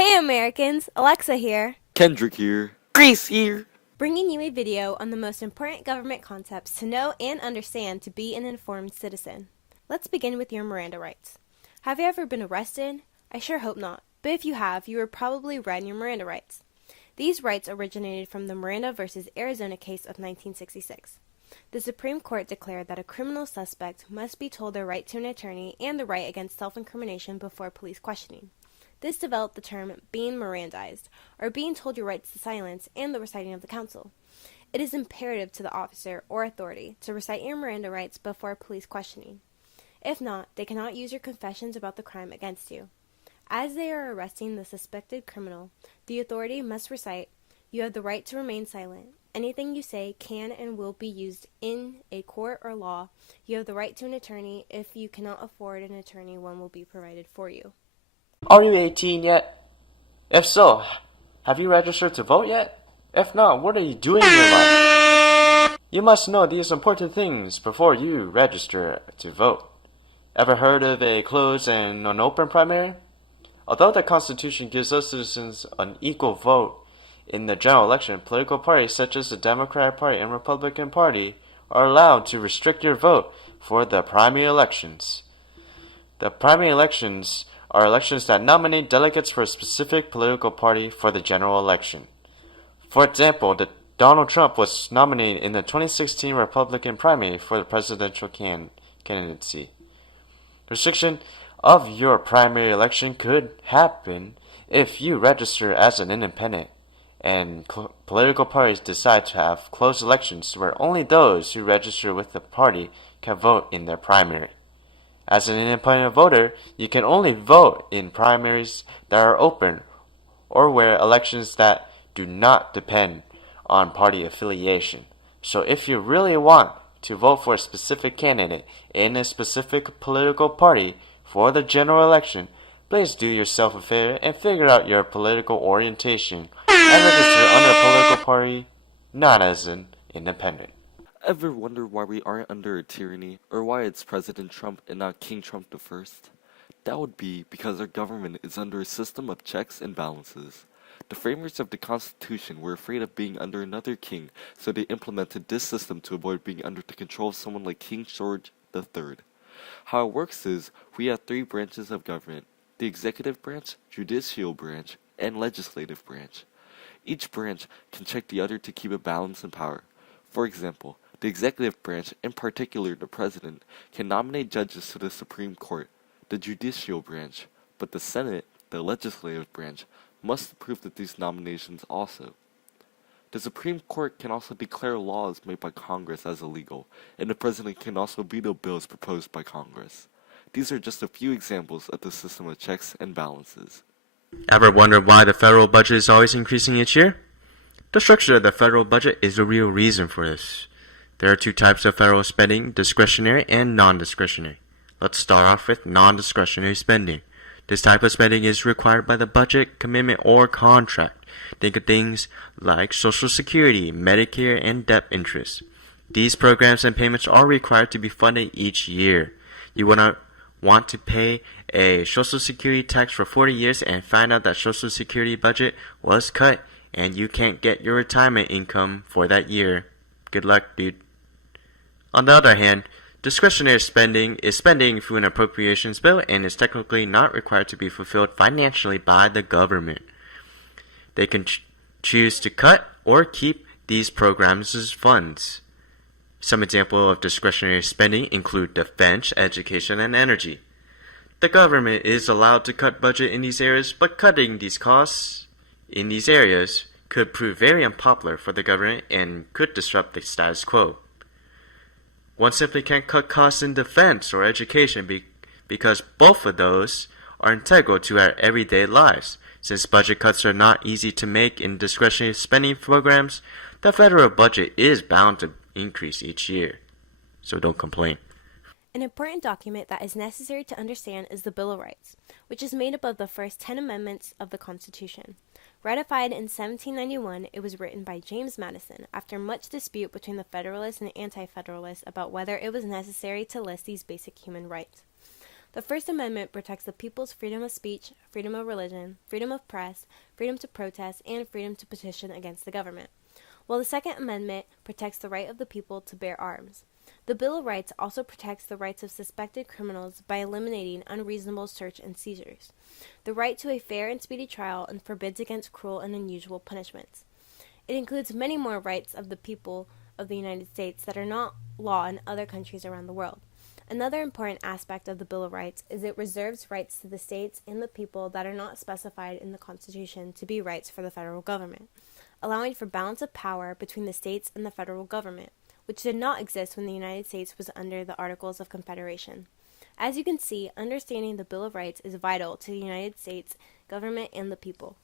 Hey Americans, Alexa here, Kendrick here. Grace here. bringing you a video on the most important government concepts to know and understand to be an informed citizen. Let's begin with your Miranda rights. Have you ever been arrested? I sure hope not, but if you have, you were probably read your Miranda rights. These rights originated from the Miranda versus Arizona case of 1966. The Supreme Court declared that a criminal suspect must be told their right to an attorney and the right against self-incrimination before police questioning. This developed the term being Mirandized, or being told your rights to silence and the reciting of the counsel. It is imperative to the officer or authority to recite your Miranda rights before police questioning. If not, they cannot use your confessions about the crime against you. As they are arresting the suspected criminal, the authority must recite, "You have the right to remain silent. Anything you say can and will be used in a court or law. You have the right to an attorney. If you cannot afford an attorney, one will be provided for you." Are you 18 yet? If so, have you registered to vote yet? If not, what are you doing in your life? You must know these important things before you register to vote. Ever heard of a closed and an open primary? Although the Constitution gives us citizens an equal vote in the general election, political parties such as the Democratic Party and Republican Party are allowed to restrict your vote for the primary elections. The primary elections are elections that nominate delegates for a specific political party for the general election. For example, Donald Trump was nominated in the 2016 Republican primary for the presidential candidacy. Restriction of your primary election could happen if you register as an independent and political parties decide to have closed elections where only those who register with the party can vote in their primary. As an independent voter, you can only vote in primaries that are open or where elections that do not depend on party affiliation. So if you really want to vote for a specific candidate in a specific political party for the general election, please do yourself a favor and figure out your political orientation and register under a political party, not as an independent. Ever wonder why we aren't under a tyranny, or why it's President Trump and not King Trump the First? That would be because our government is under a system of checks and balances. The framers of the Constitution were afraid of being under another king, so they implemented this system to avoid being under the control of someone like King George III. How it works is, we have three branches of government: the executive branch, judicial branch, and legislative branch. Each branch can check the other to keep a balance in power. For example, the executive branch, in particular the president, can nominate judges to the Supreme Court, the judicial branch, but the Senate, the legislative branch, must approve of these nominations also. The Supreme Court can also declare laws made by Congress as illegal, and the president can also veto bills proposed by Congress. These are just a few examples of the system of checks and balances. Ever wondered why the federal budget is always increasing each year? The structure of the federal budget is the real reason for this. There are two types of federal spending: discretionary and non-discretionary. Let's start off with non-discretionary spending. This type of spending is required by the budget, commitment, or contract. Think of things like Social Security, Medicare, and debt interest. These programs and payments are required to be funded each year. You want to pay a Social Security tax for 40 years and find out that Social Security budget was cut and you can't get your retirement income for that year. Good luck, dude. On the other hand, discretionary spending is spending through an appropriations bill and is technically not required to be fulfilled financially by the government. They can choose to cut or keep these programs as funds. Some examples of discretionary spending include defense, education, and energy. The government is allowed to cut budget in these areas, but cutting these costs in these areas could prove very unpopular for the government and could disrupt the status quo. One simply can't cut costs in defense or education because both of those are integral to our everyday lives. Since budget cuts are not easy to make in discretionary spending programs, the federal budget is bound to increase each year. So don't complain. An important document that is necessary to understand is the Bill of Rights, which is made up of the first 10 amendments of the Constitution. Ratified in 1791, it was written by James Madison after much dispute between the Federalists and Anti-Federalists about whether it was necessary to list these basic human rights. The First Amendment protects the people's freedom of speech, freedom of religion, freedom of press, freedom to protest, and freedom to petition against the government, while the Second Amendment protects the right of the people to bear arms. The Bill of Rights also protects the rights of suspected criminals by eliminating unreasonable search and seizures, the right to a fair and speedy trial, and forbids against cruel and unusual punishments. It includes many more rights of the people of the United States that are not law in other countries around the world. Another important aspect of the Bill of Rights is it reserves rights to the states and the people that are not specified in the Constitution to be rights for the federal government, allowing for balance of power between the states and the federal government, which did not exist when the United States was under the Articles of Confederation. As you can see, understanding the Bill of Rights is vital to the United States government and the people.